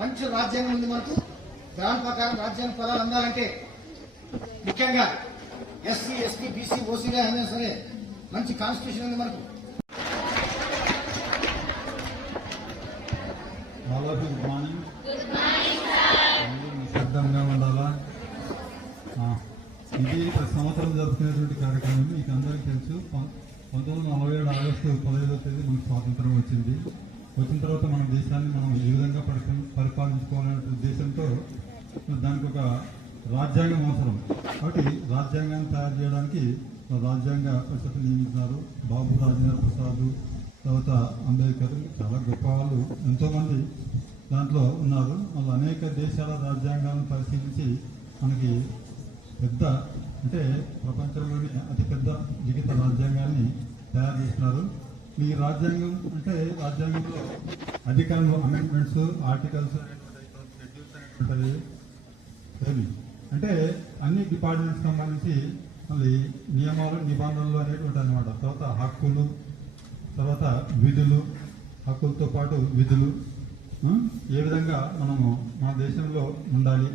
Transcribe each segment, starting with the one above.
మంచి రాజ్యాంగం ఉంది మనకు. దాని ప్రకారం రాజ్యాంగ ఫలాలు అందాలంటే ముఖ్యంగా ఎస్సీ ఎస్టీ బీసీ ఓసీగా అయినా సరే మంచి కాన్స్టిట్యూషన్ ఉంది మనకు. Good morning. నిశ్శబ్దంగా ఉండాలా. ఇది ప్రతి సంవత్సరం జరుపుకునేటువంటి కార్యక్రమం. మీకు అందరికీ తెలుసు, 1947 ఆగస్టు 15వ తేదీ మనకు స్వాతంత్రం వచ్చింది. వచ్చిన తర్వాత మన దేశాన్ని మనం ఏ విధంగా పరిపాలించుకోవాలనే ఉద్దేశంతో దానికి ఒక రాజ్యాంగం అవసరం. కాబట్టి రాజ్యాంగాన్ని తయారు చేయడానికి రాజ్యాంగ పరిషత్తు నియమించినారు. బాబు రాజేంద్ర ప్రసాద్, తర్వాత అంబేద్కర్, చాలా గొప్ప వాళ్ళు ఎంతోమంది దాంట్లో ఉన్నారు. వాళ్ళు అనేక దేశాల రాజ్యాంగాలను పరిశీలించి మనకి పెద్ద, అంటే ప్రపంచంలోని అతిపెద్ద లిఖిత రాజ్యాంగాన్ని తయారు చేస్తున్నారు. ఈ రాజ్యాంగం అంటే రాజ్యాంగంలో అధికారంలో అమెండ్మెంట్స్, ఆర్టికల్స్, షెడ్యూల్స్ అనేవి అంటే అన్ని డిపార్ట్మెంట్స్ సంబంధించి మళ్ళీ నియమాలు, నిబంధనలు అనేవి ఉంటాయి అన్నమాట. తర్వాత హక్కులు, తర్వాత విధులు, హక్కులతో పాటు విధులు, ఏ విధంగా మనము మన దేశంలో ఉండాలి,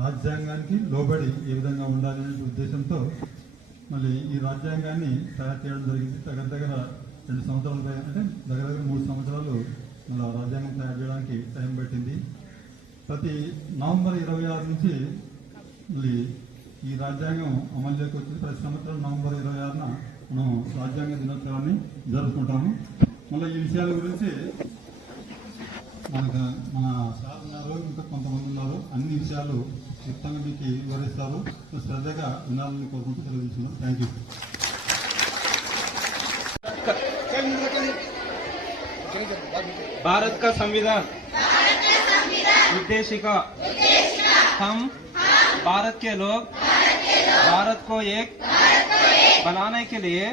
రాజ్యాంగానికి లోబడి ఏ విధంగా ఉండాలి అనే ఉద్దేశంతో మళ్ళీ ఈ రాజ్యాంగాన్ని తయారు చేయడం జరిగింది. దగ్గర 2 సంవత్సరాల పై, అంటే దగ్గర 3 సంవత్సరాలు మళ్ళీ రాజ్యాంగం తయారు చేయడానికి టైం పట్టింది. ప్రతి నవంబర్ 26 నుంచి మళ్ళీ ఈ రాజ్యాంగం అమలులోకి వచ్చింది. ప్రతి సంవత్సరం నవంబర్ 26న మనం రాజ్యాంగ దినోత్సవాన్ని జరుపుకుంటాము. మళ్ళీ ఈ విషయాల గురించి మన సార్ ఉన్నారు, ఇంకా కొంతమంది ఉన్నారు. అన్ని విషయాలు క్లుప్తంగా మీకు వివరిస్తారు. శ్రద్ధగా వినాలని కోరుకుంటూ తెలియజేస్తున్నాను. Thank you. भारत का संविधान उद्देशिका, हम भारत के लोग भारत को एक बनाने के लिए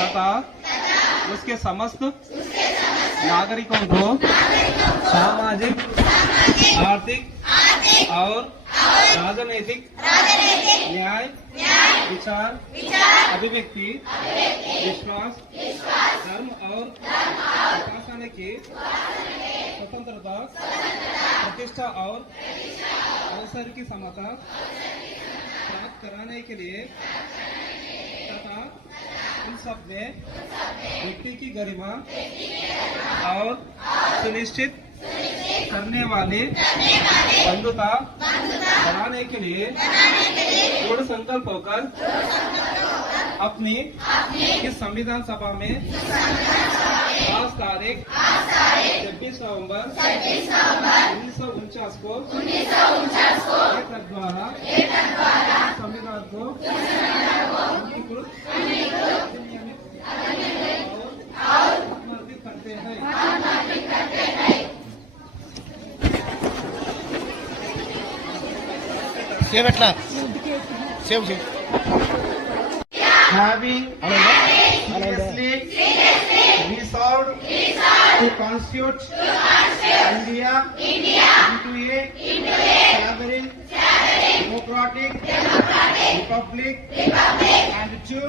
तथा उसके समस्त नागरिकों को सामाजिक, आर्थिक और राजनीतिक न्याय, विचार, अभिव्यक्ति, विश्वास, धर्म और उपासना की स्वतंत्रता, प्रतिष्ठा और अवसर की समता प्राप्त कराने के लिए तथा उन सब में व्यक्ति की गरिमा और सुनिश्चित करने वाली बंधुता बनाने के लिए दृढ़ संकल्प होकर अपनी इस संविधान सभा में 5 तारीख 26 नवंबर 1949 को एक द्वारा संविधान को अंगीकृत और समर्पित करते हैं। Having seriously resolved to constitute India into a sovereign, democratic republic and to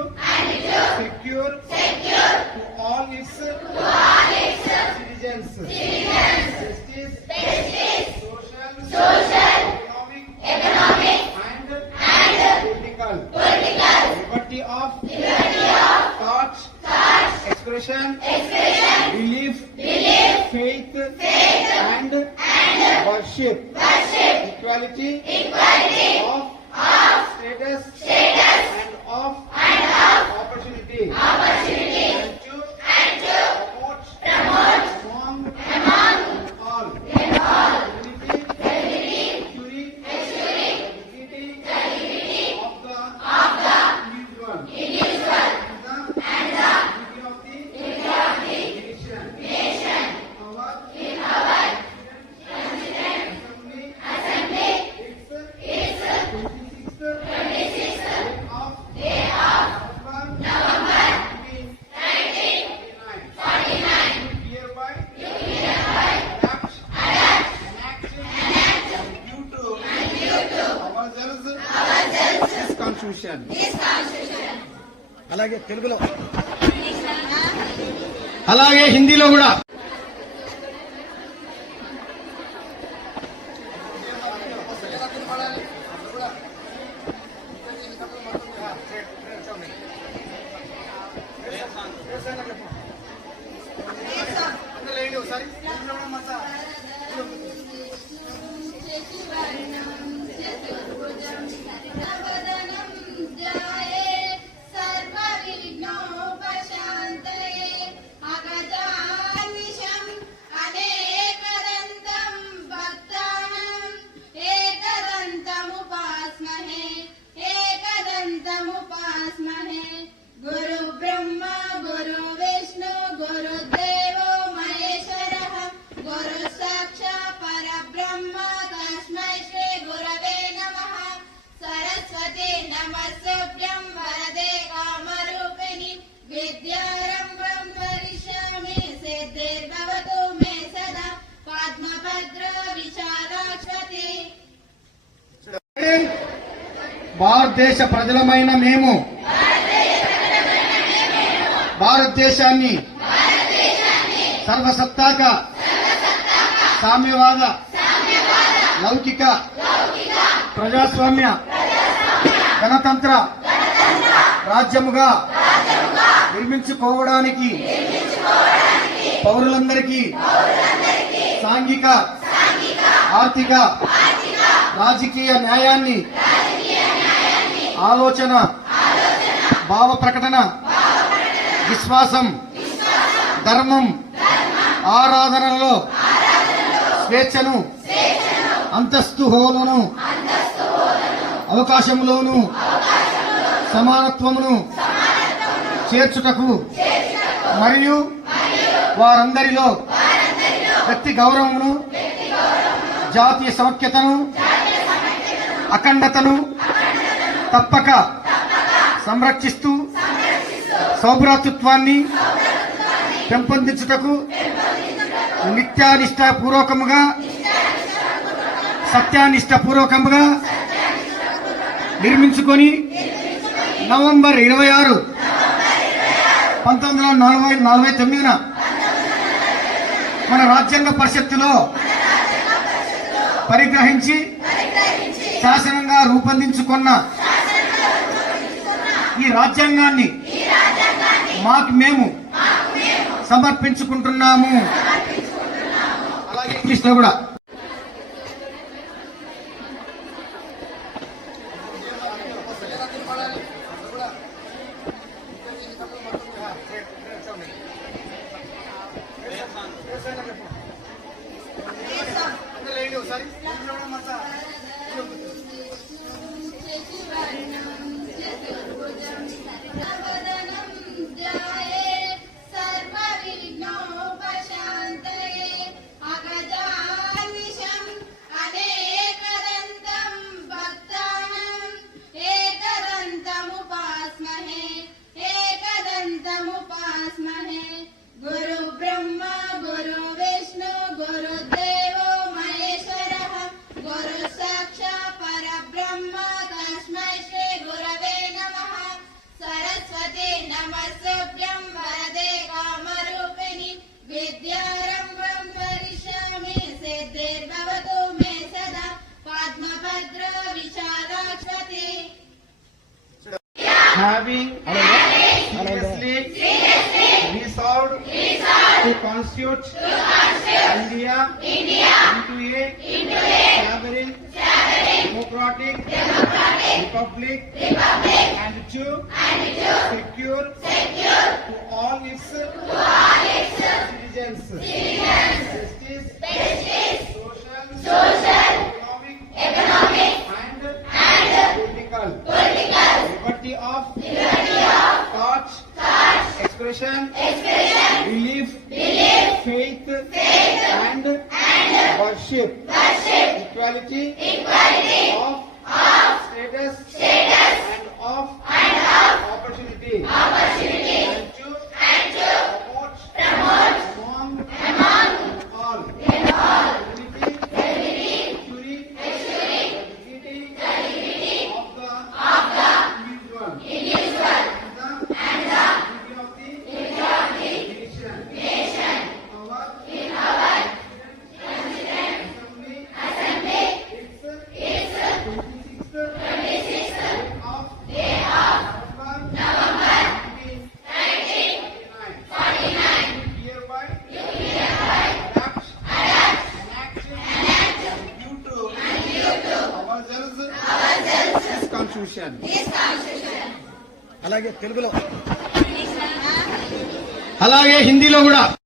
secure to all its citizens justice, social, economic and political liberty of thought, expression, belief, faith and worship, equality of status and of opportunity, and to promote among all unity, dignity of the individual and the dignity of the nation. Our Constitution అలాగే తెలుగులో, అలాగే హిందీలో కూడా. नमस्तुभ्यं वरदे कामरूपिणि विद्यारम्भं करिष्यामि सिद्धिर्भवतु मे सदा पद्मभद्र विशालाक्षति. భారతదేశ ప్రజలమైన మేము భారతదేశాన్ని సర్వసత్తాక సామ్యవాద లౌకిక ప్రజాస్వామ్య గణతంత్ర రాజ్యముగా నిర్మించుకోవడానికి పౌరులందరికీ సాంఘిక ఆర్థిక రాజకీయ న్యాయాన్ని ఆలోచన భావ ప్రకటన విశ్వాసం ధర్మం ఆరాధనలో స్వేచ్ఛను అంతస్తు హోలను అవకాశములోను సమానత్వమును చేర్చుటకు మరియు వారందరిలో వ్యక్తి గౌరవమును జాతీయ సమైక్యతను అఖండతను తప్పక సంరక్షిస్తూ సౌభ్రాతృత్వాన్ని పెంపొందించుటకు నిత్యానిష్టపూర్వకముగా సత్యానిష్టపూర్వకముగా నిర్మించుకొని నవంబర్ 26, 1949 మన రాజ్యాంగ పరిషత్తులో పరిగ్రహించి శాసనంగా రూపొందించుకున్న ఈ రాజ్యాంగాన్ని మాకు మేము సమర్పించుకుంటున్నాము. అలాగే ఇంగ్లీష్ లో కూడా. नमस्तुभ्यं वरदे कामरूपिणि विद्यारम्भं करिष्यामि सिद्धिर्भवतु मे सदा Padmabhadra विशालाक्षति. Having seriously resolved to constitute India into a sovereign democratic republic and to secure to all its citizens justice, social, economic and political liberty of thought, expression, belief, faith and worship, equality of status and of opportunity, and to promote among all unity, dignity of the individual and the విషయాన్ని. అలాగే తెలుగులో అలాగే హిందీలో కూడా